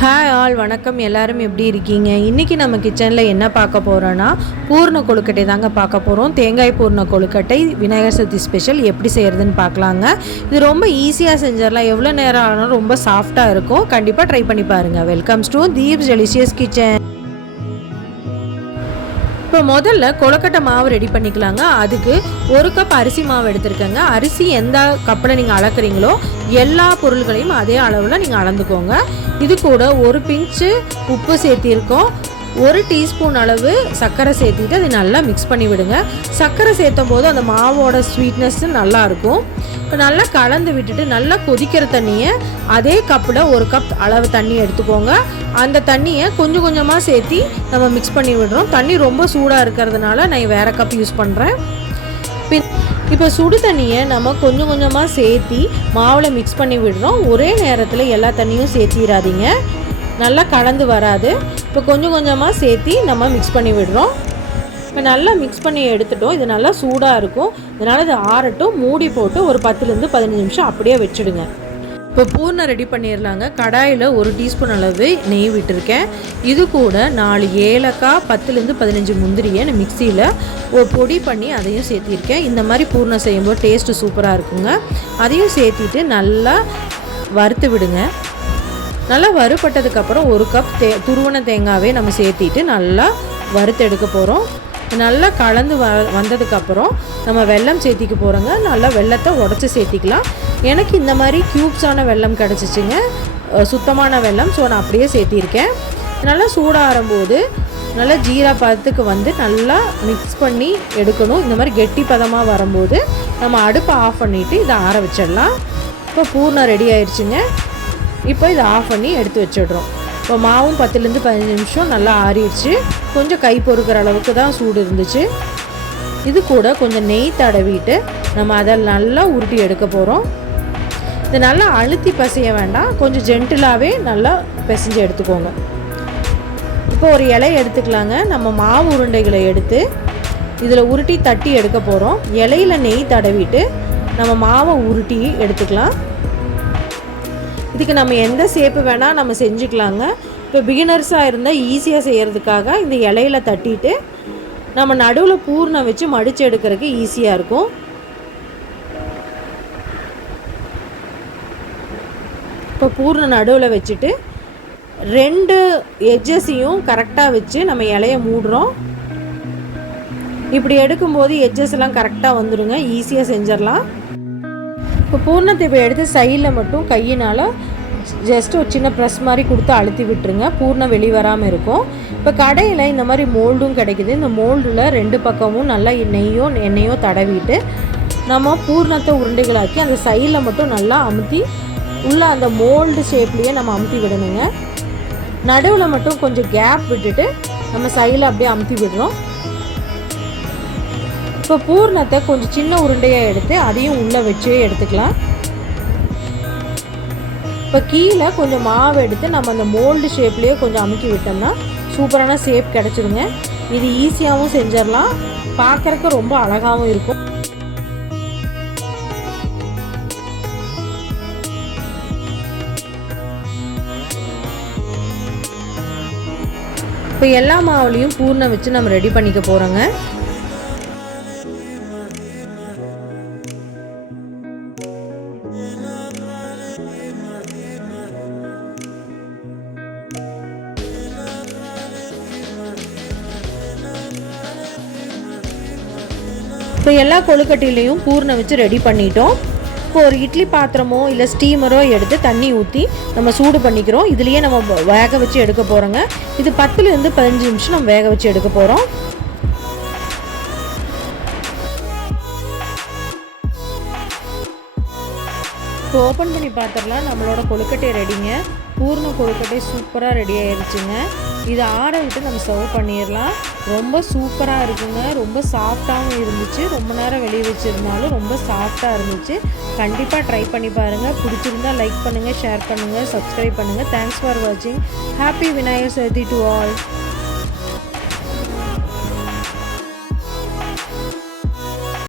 Hi all வணக்கம். எல்லாரும் எப்படி இருக்கீங்க? இன்றைக்கி நம்ம கிச்சனில் என்ன பார்க்க போகிறோன்னா பூர்ண கொழுக்கட்டை தாங்க பார்க்க போகிறோம் தேங்காய் பூர்ண கொழுக்கட்டை விநாயகர் சதுர்த்தி ஸ்பெஷல் எப்படி செய்கிறதுன்னு பார்க்கலாங்க. இது ரொம்ப ஈஸியாக செஞ்சிடலாம். எவ்வளோ நேரம் ஆனாலும் ரொம்ப சாஃப்டாக இருக்கும். கண்டிப்பாக ட்ரை பண்ணி பாருங்கள் welcomes to Deep delicious kitchen இப்போ முதல்ல கொழுக்கட்டை மாவு ரெடி பண்ணிக்கலாங்க. அதுக்கு ஒரு கப் அரிசி மாவு எடுத்துருக்கேங்க. அரிசி எந்த கப்பில் நீங்கள் அளக்குறீங்களோ எல்லா பொருள்களையும் அதே அளவில் நீங்கள் அளந்துக்கோங்க. இது கூட ஒரு பிஞ்சு உப்பு சேர்த்திருக்கோம். ஒரு டீஸ்பூன் அளவு சர்க்கரை சேர்த்துட்டு அதை நல்லா மிக்ஸ் பண்ணி விடுங்க சர்க்கரை சேர்த்தும் போது அந்த மாவோட ஸ்வீட்னஸ்ஸும் நல்லாயிருக்கும் இப்போ நல்லா கலந்து விட்டுட்டு நல்லா கொதிக்கிற தண்ணியை அதே கப்பில் ஒரு கப் அளவு தண்ணி எடுத்துக்கோங்க. அந்த தண்ணியை கொஞ்சம் கொஞ்சமாக சேர்த்தி நம்ம மிக்ஸ் பண்ணி விடுறோம் தண்ணி ரொம்ப சூடாக இருக்கிறதுனால நான் வேறு கப் யூஸ் பண்ணுறேன் இப்போ சுடு தண்ணியை நம்ம கொஞ்சம் கொஞ்சமாக சேர்த்தி மாவில் மிக்ஸ் பண்ணி விடுறோம். ஒரே நேரத்தில் எல்லா தண்ணியும் சேர்த்திடாதீங்க நல்லா கலந்து வராது. இப்போ கொஞ்சம் கொஞ்சமாக சேர்த்தி நம்ம மிக்ஸ் பண்ணி விடுறோம். இப்போ நல்லா மிக்ஸ் பண்ணி எடுத்துட்டோம். இது நல்லா சூடாக இருக்கும். இதனால் இது ஆறட்டும் மூடி போட்டு ஒரு பத்துலேருந்து பதினஞ்சு நிமிஷம் அப்படியே வச்சுடுங்க. இப்போ பூர்ணம் ரெடி பண்ணிடலாங்க. கடாயில் ஒரு டீஸ்பூன் அளவு நெய் விட்டுருக்கேன். இது கூட நாலு ஏலக்காய் பத்துலேருந்து பதினஞ்சு முந்திரியை நான் மிக்சியில் ஒரு பொடி பண்ணி அதையும் சேர்த்திருக்கேன். இந்த மாதிரி பூர்ணம் செய்யும்போது டேஸ்ட்டு சூப்பராக இருக்குங்க. அதையும் சேர்த்திட்டு நல்லா வறுத்து விடுங்க. நல்லா வறுபட்டதுக்கப்புறம் ஒரு கப் தே துருவன தேங்காவே நம்ம சேர்த்திட்டு நல்லா வறுத்து எடுக்க போகிறோம் நல்லா கலந்து வ வந்ததுக்கப்புறம் நம்ம வெல்லம் சேர்த்திக்க போகிறோங்க நல்லா வெள்ளத்தை உடச்சி சேர்த்திக்கலாம். எனக்கு இந்த மாதிரி க்யூப்ஸான வெள்ளம் கிடச்சிச்சிங்க. சுத்தமான வெள்ளம் ஸோ நான் அப்படியே சேர்த்திருக்கேன். நல்லா சூடாகும்போது நல்லா ஜீரா பதத்துக்கு வந்து நல்லா மிக்ஸ் பண்ணி எடுக்கணும். இந்த மாதிரி கெட்டி பதமாக வரும்போது நம்ம அடுப்பை ஆஃப் பண்ணிவிட்டு இதை ஆற வச்சிடலாம். இப்போ பூர்ணம் ரெடி ஆயிடுச்சுங்க இப்போ இதை ஆஃப் பண்ணி எடுத்து வச்சிடுறோம். இப்போ மாவும் பத்துலேருந்து பதினஞ்சு நிமிஷம் நல்லா ஆறிடுச்சு. கொஞ்சம் கை பொறுக்கிற அளவுக்கு தான் சூடு இருந்துச்சு. இது கூட கொஞ்சம் நெய் தடவிட்டு நம்ம அதை நல்லா உருட்டி எடுக்க போகிறோம் இது நல்லா அழுத்தி பசைய வேண்டாம். கொஞ்சம் ஜென்டிலாகவே நல்லா பிசைஞ்சு எடுத்துக்கோங்க. இப்போ ஒரு இலை எடுத்துக்கலாங்க. நம்ம மாவு உருண்டைகளை எடுத்து இதில் உருட்டி தட்டி எடுக்க போகிறோம் இலையில நெய் தடவிட்டு நம்ம மாவை உருட்டி எடுத்துக்கலாம். இதுக்கு நம்ம எந்த சேப்பு வேணால் நம்ம செஞ்சுக்கலாங்க. இப்போ பிகினர்ஸாக இருந்தால் ஈஸியாக செய்கிறதுக்காக இந்த இலையில தட்டிட்டு நம்ம நடுவில் பூர்ணம் வச்சு மடித்து எடுக்கிறதுக்கு ஈஸியாக இருக்கும். இப்போ பூர்ண நடுவில் வச்சுட்டு ரெண்டு எட்ஜஸையும் கரெக்டாக வச்சு நம்ம இலைய மூடுறோம். இப்படி எடுக்கும்போது எட்ஜஸ் எல்லாம் கரெக்டாக வந்துடுங்க ஈஸியாக செஞ்சிடலாம். இப்போ பூர்ணத்தை இப்போ எடுத்து சைடில் மட்டும் கையினால் ஜஸ்ட் ஒரு சின்ன ப்ரெஸ் மாதிரி கொடுத்து அழுத்தி விட்டுருங்க. பூர்ணம் வெளி வராமல் இருக்கும். இப்போ கடையில் இந்த மாதிரி மோல்டும் கிடைக்குது. இந்த மோல்டில் ரெண்டு பக்கமும் நல்லா நெய்யோ எண்ணெயோ தடவிட்டு நம்ம பூர்ணத்தை உருண்டைகளாக்கி அந்த சைடில் மட்டும் நல்லா அமுத்தி உள்ளே அந்த மோல்டு ஷேப்லேயே நம்ம அமுத்தி விடணுங்க. நடுவில் மட்டும் கொஞ்சம் கேப் விட்டுட்டு நம்ம சைடில் அப்படியே அமுத்தி விடுறோம். இப்போ பூர்ணத்தை கொஞ்சம் சின்ன உருண்டையாக எடுத்து அதையும் உள்ளே வச்சு எடுத்துக்கலாம். இப்போ கீழே கொஞ்சம் மாவு எடுத்து நம்ம அந்த மோல்டு ஷேப்லேயே கொஞ்சம் அமுக்கி விட்டோம்னா சூப்பரான ஷேப் கிடச்சிருங்க. இது ஈஸியாகவும் செஞ்சிடலாம். பார்க்குறக்கு ரொம்ப அழகாகவும் இருக்கும். இப்போ எல்லா மாவுலேயும் பூர்ணம் வச்சு நம்ம ரெடி பண்ணிக்க போகிறோங்க இப்போ எல்லா கொழுக்கட்டையிலையும் பூர்ணம் வச்சு ரெடி பண்ணிட்டோம். இப்போ ஒரு இட்லி பாத்திரமோ இல்லை ஸ்டீமரோ எடுத்து தண்ணி ஊற்றி நம்ம சூடு பண்ணிக்கிறோம். இதுலேயே நம்ம வேக வச்சு எடுக்க போகிறோங்க இது பத்துலேருந்து பதினஞ்சு நிமிஷம் நம்ம வேக வச்சு எடுக்க போகிறோம் இப்போ ஓப்பன் பண்ணி பார்த்துடலாம். நம்மளோட கொழுக்கட்டை ரெடிங்க பூர்ண கொழுக்கட்டை சூப்பராக ரெடி ஆயிடுச்சுங்க இதை ஆற விட்டு நம்ம சர்வ் பண்ணிடலாம். ரொம்ப சூப்பராக இருக்குங்க. ரொம்ப சாஃப்டாகவும் இருந்துச்சு. ரொம்ப நேரம் வெளியே வச்சுருந்தாலும் ரொம்ப சாஃப்டாக இருந்துச்சு. கண்டிப்பாக ட்ரை பண்ணி பாருங்கள் பிடிச்சிருந்தா லைக் பண்ணுங்கள் ஷேர் பண்ணுங்கள் சப்ஸ்கிரைப் பண்ணுங்கள் தேங்க்ஸ் ஃபார் வாட்சிங் happy Vinayagar Chaturthi to all